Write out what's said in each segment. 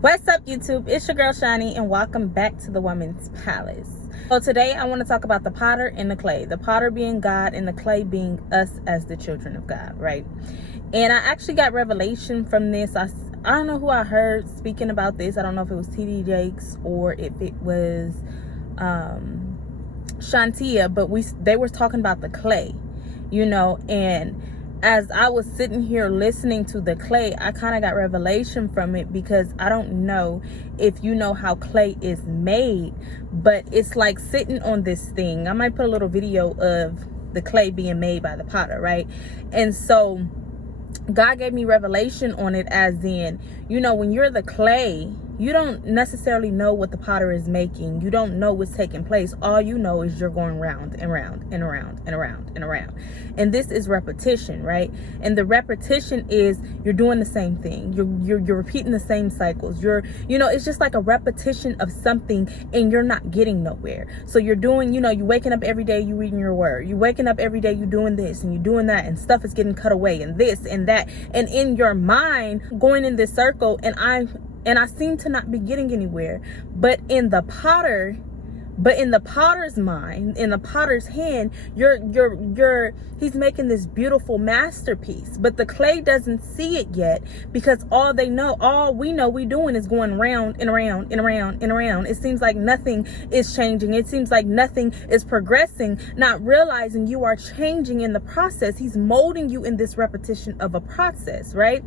What's up, YouTube? It's your girl Shani, and welcome back to the Woman's Palace. So today I want to talk about the potter and the clay. The potter being God and the clay being us as the children of God, right? And I actually got revelation from this. I don't know who I heard speaking about this. I don't know if it was TD Jakes or if it was Shantia, but they were talking about the clay, and as I was sitting here listening to the clay, I kind of got revelation from it, because I don't know if you know how clay is made, but it's like sitting on this thing. I might put a little video of the clay being made by the potter, right? And so God gave me revelation on it, as in, when you're the clay, you don't necessarily know what the potter is making. You don't know what's taking place. All you know is you're going round and round and around and around and around. And this is repetition, right? And the repetition is you're doing the same thing. You're repeating the same cycles. It's just like a repetition of something, and you're not getting nowhere. So you're doing, you waking up every day, you reading your word. You waking up every day, you doing this and you doing that, and stuff is getting cut away, and this and that. And in your mind, going in this circle, and I seem to not be getting anywhere. But in the potter's mind, in the potter's hand, he's making this beautiful masterpiece. But the clay doesn't see it yet, because all we know we doing is going round and around and around and around. It seems like nothing is changing. It seems like nothing is progressing, not realizing you are changing in the process. He's molding you in this repetition of a process, right?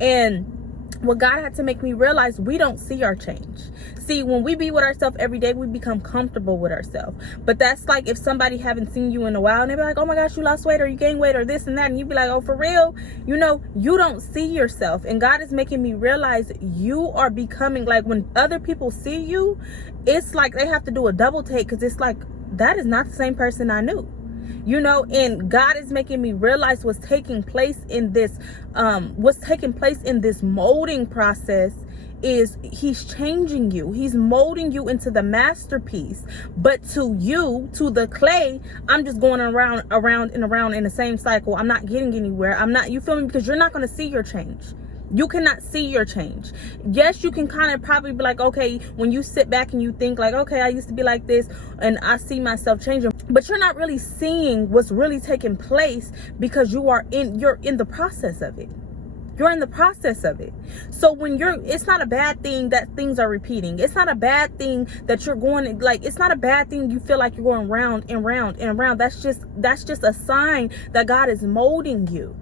And what God had to make me realize, we don't see our change. See, when we be with ourselves every day, we become comfortable with ourselves. But that's like if somebody haven't seen you in a while, and they be like, oh my gosh, you lost weight, or you gained weight, or this and that. And you be like, oh, for real? You don't see yourself. And God is making me realize you are becoming, like, when other people see you, it's like they have to do a double take, because it's like, that is not the same person I knew. And God is making me realize what's taking place in this molding process is he's changing you. He's molding you into the masterpiece. But to the clay, I'm just going around and around in the same cycle. I'm not getting anywhere. You feel me? Because you're not going to see your change. You cannot see your change. Yes, you can kind of probably be like, okay, when you sit back and you think like, okay, I used to be like this and I see myself changing, but you're not really seeing what's really taking place, because you're in the process of it. You're in the process of it. So it's not a bad thing that things are repeating. It's not a bad thing that you're going, like, it's not a bad thing you feel like you're going round and round and round. That's just a sign that God is molding you.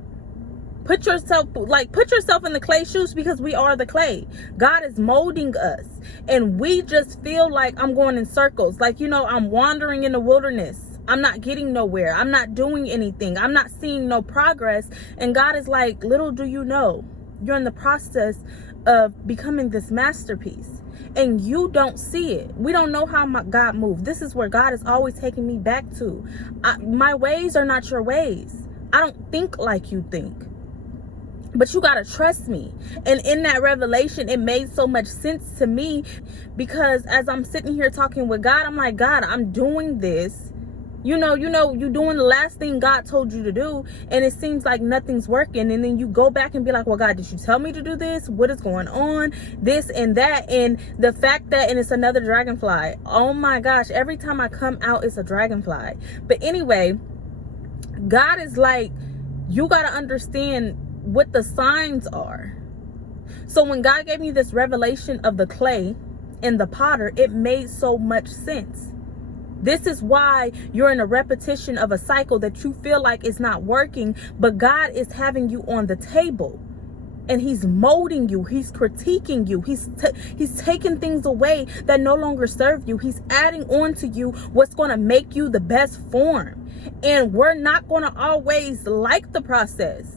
Put yourself in the clay shoes, because we are the clay. God is molding us, and we just feel like I'm going in circles. Like, I'm wandering in the wilderness. I'm not getting nowhere. I'm not doing anything. I'm not seeing no progress. And God is like, little do you know, you're in the process of becoming this masterpiece, and you don't see it. We don't know how God moved. This is where God is always taking me back to. My ways are not your ways. I don't think like you think. But you gotta trust me. And in that revelation, it made so much sense to me, because as I'm sitting here talking with God, I'm like, God, I'm doing this. You're doing the last thing God told you to do, and it seems like nothing's working. And then you go back and be like, well, God, did you tell me to do this? What is going on? This and that. And the fact that, and it's another dragonfly. Oh my gosh, every time I come out, it's a dragonfly. But anyway, God is like, you gotta understand what the signs are. So when God gave me this revelation of the clay and the potter, it made so much sense. This is why you're in a repetition of a cycle that you feel like it's not working, but God is having you on the table, and he's molding you. He's critiquing you. He's taking things away that no longer serve you. He's adding on to you what's going to make you the best form. And we're not going to always like the process.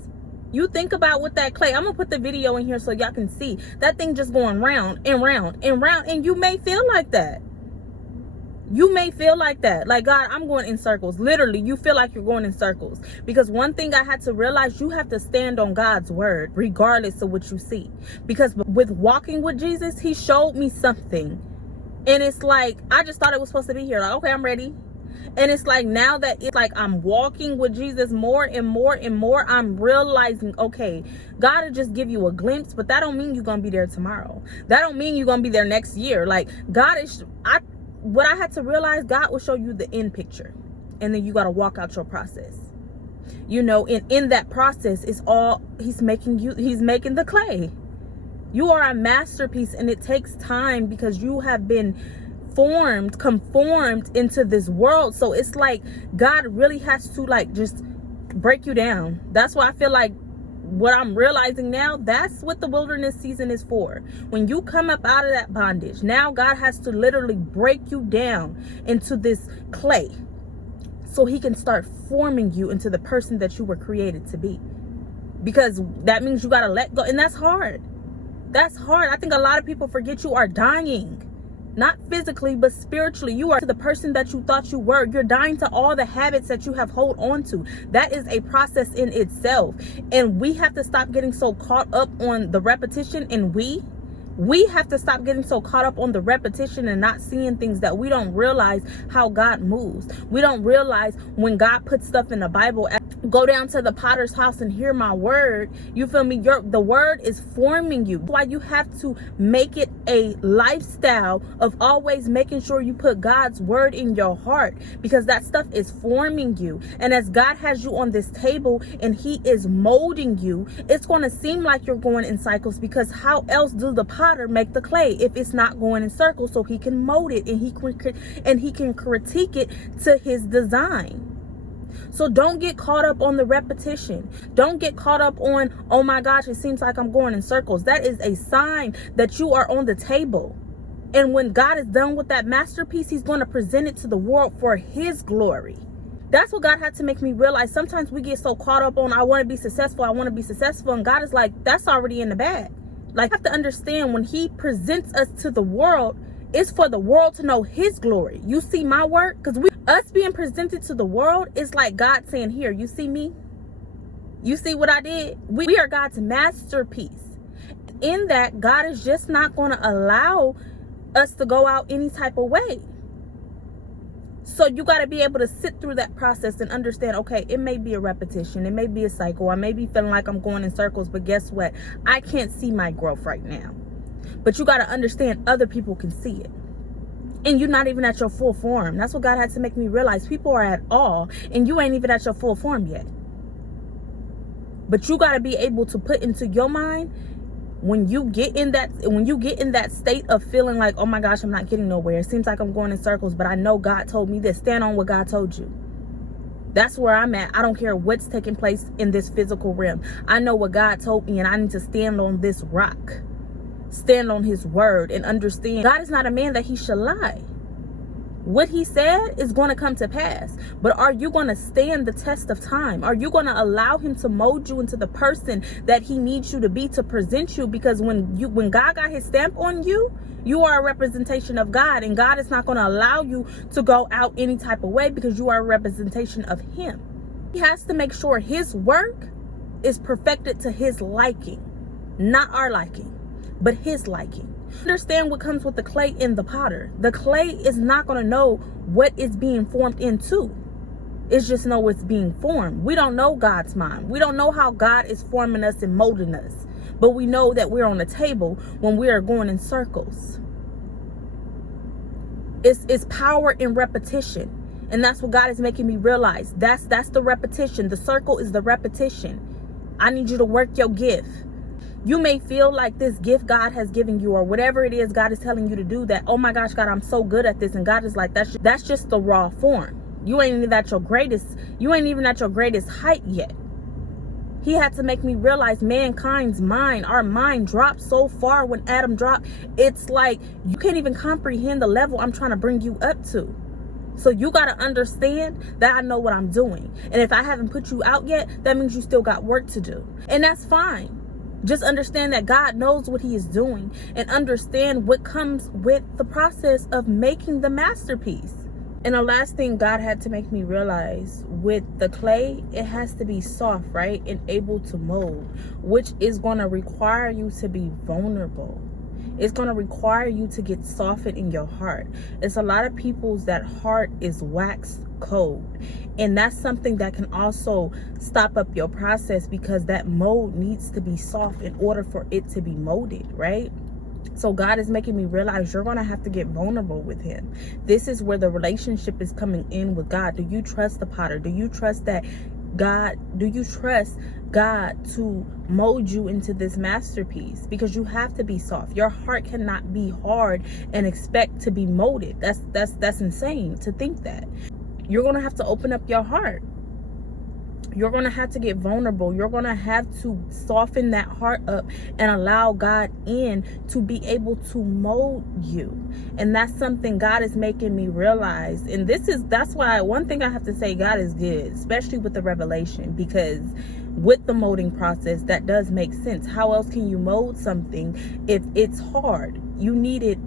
You think about with that clay. I'm going to put the video in here so y'all can see. That thing just going round and round and round. And you may feel like that. You may feel like that. Like, God, I'm going in circles. Literally, you feel like you're going in circles. Because one thing I had to realize, you have to stand on God's word, regardless of what you see. Because with walking with Jesus, he showed me something. And it's like, I just thought it was supposed to be here. Like, okay, I'm ready. And it's like, now that it's like I'm walking with Jesus more and more and more, I'm realizing, okay, God will just give you a glimpse, but that don't mean you're gonna be there tomorrow. That don't mean you're gonna be there next year. Like, what I had to realize, God will show you the end picture, and then you got to walk out your process. You know, and in that process, it's all he's making the clay. You are a masterpiece, and it takes time because you have been conformed into this world. So it's like God really has to like just break you down. That's why I feel like what I'm realizing now, that's what the wilderness season is for. When you come up out of that bondage, now God has to literally break you down into this clay so he can start forming you into the person that you were created to be. Because that means you got to let go, and that's hard. That's hard. I think a lot of people forget you are dying. Not physically, but spiritually. You are the person that you thought you were. You're dying to all the habits that you have hold on to. That is a process in itself. And we have to stop getting so caught up on the repetition. And we have to stop getting so caught up on the repetition and not seeing things that we don't realize how God moves. We don't realize when God puts stuff in the Bible, go down to the potter's house and hear my word. You feel me? The word is forming you. That's why you have to make it a lifestyle of always making sure you put God's word in your heart, because that stuff is forming you. And as God has you on this table and he is molding you, it's going to seem like you're going in cycles, because how else do the potter make the clay if it's not going in circles? So he can mold it, and he can critique it to his design. So don't get caught up on the repetition. Don't get caught up on, oh my gosh, it seems like I'm going in circles. That is a sign that you are on the table. And when God is done with that masterpiece, he's going to present it to the world for his glory. That's what God had to make me realize. Sometimes we get so caught up on, I want to be successful. And God is like, that's already in the bag. Like, I have to understand, when he presents us to the world, it's for the world to know his glory. You see my work? Because us being presented to the world is like God saying, here, you see me? You see what I did? We are God's masterpiece. In that, God is just not going to allow us to go out any type of way. So you got to be able to sit through that process and understand, okay, it may be a repetition. It may be a cycle. I may be feeling like I'm going in circles, but guess what? I can't see my growth right now. But you got to understand, other people can see it. And you're not even at your full form. That's what God had to make me realize. People are at all, and you ain't even at your full form yet. But you got to be able to put into your mind, when you get in that state of feeling like, oh my gosh, I'm not getting nowhere. It seems like I'm going in circles, but I know God told me this. Stand on what God told you. That's where I'm at. I don't care what's taking place in this physical realm. I know what God told me, and I need to stand on this rock. Stand on his word and understand God is not a man that he should lie. What he said is going to come to pass. But are you going to stand the test of time? Are you going to allow him to mold you into the person that he needs you to be, to present you? Because when God got his stamp on you, you are a representation of God, and God is not going to allow you to go out any type of way, because you are a representation of him. He has to make sure his work is perfected to his liking, not our liking, but his liking. Understand what comes with the clay in the potter. The clay is not going to know what it's being formed into. It's just know it's being formed. We don't know God's mind. We don't know how God is forming us and molding us. But we know that we're on the table when we are going in circles. It's power in repetition. And that's what God is making me realize. That's the repetition. The circle is the repetition. I need you to work your gift. You may feel like this gift God has given you, or whatever it is God is telling you to do, that, oh my gosh, God, I'm so good at this. And God is like, that's just the raw form. You ain't even at your greatest height yet. He had to make me realize mankind's mind, our mind dropped so far when Adam dropped. It's like you can't even comprehend the level I'm trying to bring you up to. So you got to understand that I know what I'm doing. And if I haven't put you out yet, that means you still got work to do. And that's fine. Just understand that God knows what he is doing, and understand what comes with the process of making the masterpiece. And the last thing God had to make me realize, with the clay, it has to be soft, right? And able to mold, which is going to require you to be vulnerable. It's going to require you to get softened in your heart. It's a lot of people's that heart is wax cold, and that's something that can also stop up your process, because that mold needs to be soft in order for it to be molded, right? So God is making me realize you're going to have to get vulnerable with him. This is where the relationship is coming in with God. Do you trust the potter? Do you trust that God, do you trust God to mold you into this masterpiece? Because you have to be soft. Your heart cannot be hard and expect to be molded. That's insane to think that. You're going to have to open up your heart. You're going to have to get vulnerable. You're going to have to soften that heart up and allow God in to be able to mold you. And that's something God is making me realize. And that's why one thing I have to say, God is good, especially with the revelation, because with the molding process, that does make sense. How else can you mold something if it's hard? You need it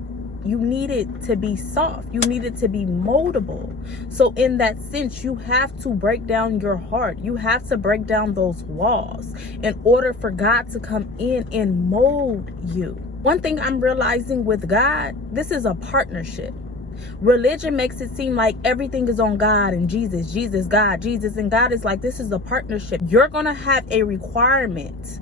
to be soft. You need it to be moldable. So in that sense, you have to break down your heart. You have to break down those walls in order for God to come in and mold you. One thing I'm realizing with God, this is a partnership. Religion makes it seem like everything is on God and Jesus, God, Jesus, and God is like, this is a partnership. You're going to have a requirement.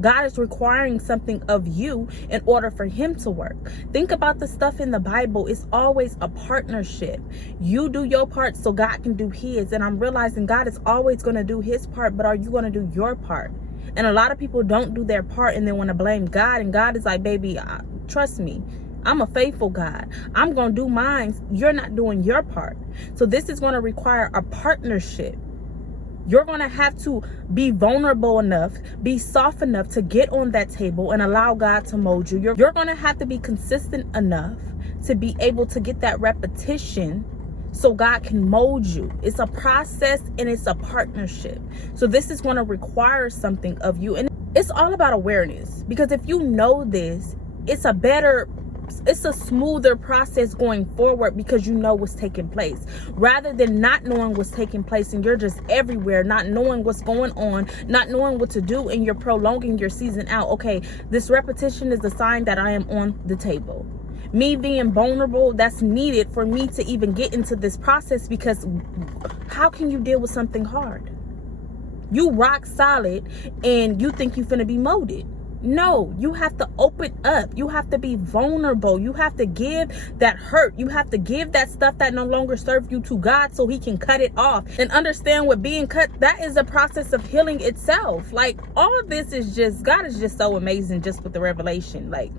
God is requiring something of you in order for him to work. Think about the stuff in the Bible. It's always a partnership. You do your part so God can do his. And I'm realizing God is always going to do his part, but are you going to do your part? And a lot of people don't do their part and they want to blame God. And God is like, baby, trust me. I'm a faithful God. I'm going to do mine. You're not doing your part. So this is going to require a partnership. You're going to have to be vulnerable enough, be soft enough to get on that table and allow God to mold you. You're going to have to be consistent enough to be able to get that repetition so God can mold you. It's a process and it's a partnership. So this is going to require something of you. And it's all about awareness, because if you know this, it's a smoother process going forward, because you know what's taking place, rather than not knowing what's taking place and you're just everywhere, not knowing what's going on, not knowing what to do, and you're prolonging your season out. Okay, this repetition is a sign that I am on the table. Me being vulnerable, that's needed for me to even get into this process, because how can you deal with something hard? You rock solid and you think you're finna be molded. No, you have to open up. You have to be vulnerable. You have to give that hurt. You have to give that stuff that no longer serves you to God so he can cut it off. And understand what being cut, that is a process of healing itself. Like, all of this is just, God is just so amazing just with the revelation. Like,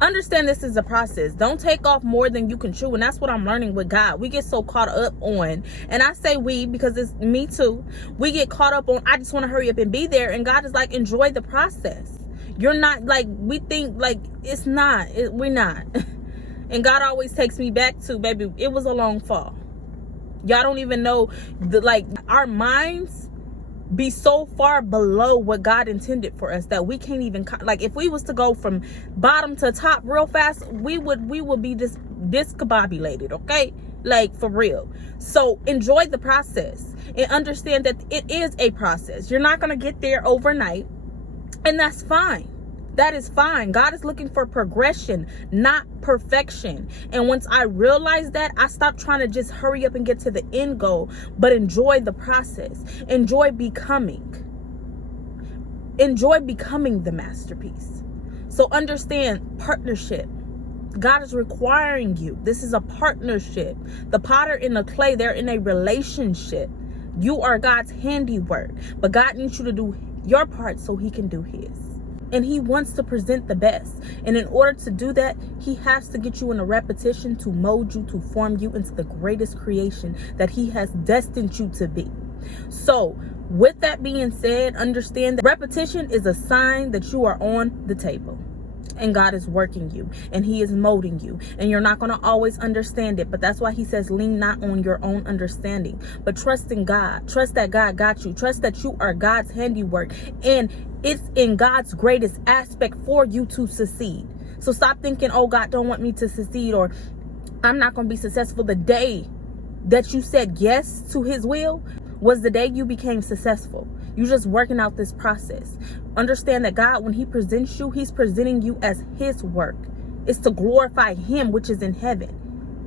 understand this is a process. Don't take off more than you can chew. And that's what I'm learning with God. We get so caught up on, and I say we because it's me too, we get caught up on, I just want to hurry up and be there. And God is like, enjoy the process. You're not like, we think like it's not, we're not. And God always takes me back to, baby, it was a long fall. Y'all don't even know, our minds be so far below what God intended for us that we can't even, like, if we was to go from bottom to top real fast, we would be just discombobulated, okay? Like, for real. So enjoy the process and understand that it is a process. You're not going to get there overnight, and that's fine. That is fine. God is looking for progression, not perfection. And once I realized that, I stopped trying to just hurry up and get to the end goal, but enjoy the process. Enjoy becoming the masterpiece. So understand partnership. God is requiring you. This is a partnership. The potter and the clay, they're in a relationship. You are God's handiwork, but God needs you to do your part so he can do his. And he wants to present the best. And in order to do that, he has to get you in a repetition to mold you, to form you into the greatest creation that he has destined you to be. So with that being said, understand that repetition is a sign that you are on the table. And God is working you and he is molding you, and you're not going to always understand it. But that's why he says, lean not on your own understanding, but trust in God. Trust that God got you. Trust that you are God's handiwork, and it's in God's greatest aspect for you to succeed. So stop thinking, oh, God don't want me to succeed, or I'm not going to be successful. The day that you said yes to his will was the day you became successful. You're just working out this process. Understand that God, when he presents you, he's presenting you as his work. It's to glorify him, which is in heaven.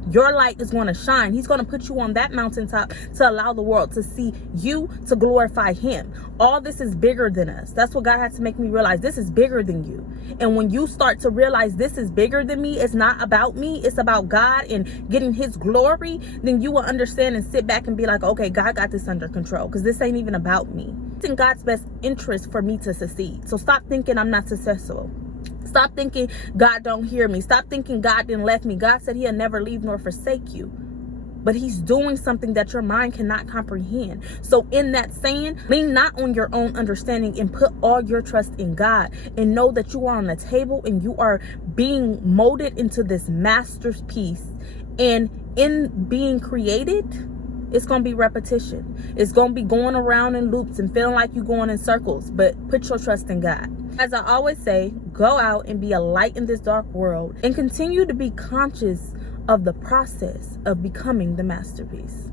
Your light is going to shine. He's going to put you on that mountaintop to allow the world to see you, to glorify him. All this is bigger than us. That's what God had to make me realize. This is bigger than you. And when you start to realize this is bigger than me, it's not about me, it's about God and getting his glory, then you will understand and sit back and be like, okay, God got this under control, because this ain't even about me. It's in God's best interest for me to succeed. So stop thinking I'm not successful. Stop thinking God don't hear me. Stop thinking God didn't left me. God said he'll never leave nor forsake you. But he's doing something that your mind cannot comprehend. So in that saying, lean not on your own understanding and put all your trust in God. And know that you are on the table and you are being molded into this masterpiece. And in being created, it's going to be repetition. It's going to be going around in loops and feeling like you're going in circles. But put your trust in God. As I always say, go out and be a light in this dark world and continue to be conscious of the process of becoming the masterpiece.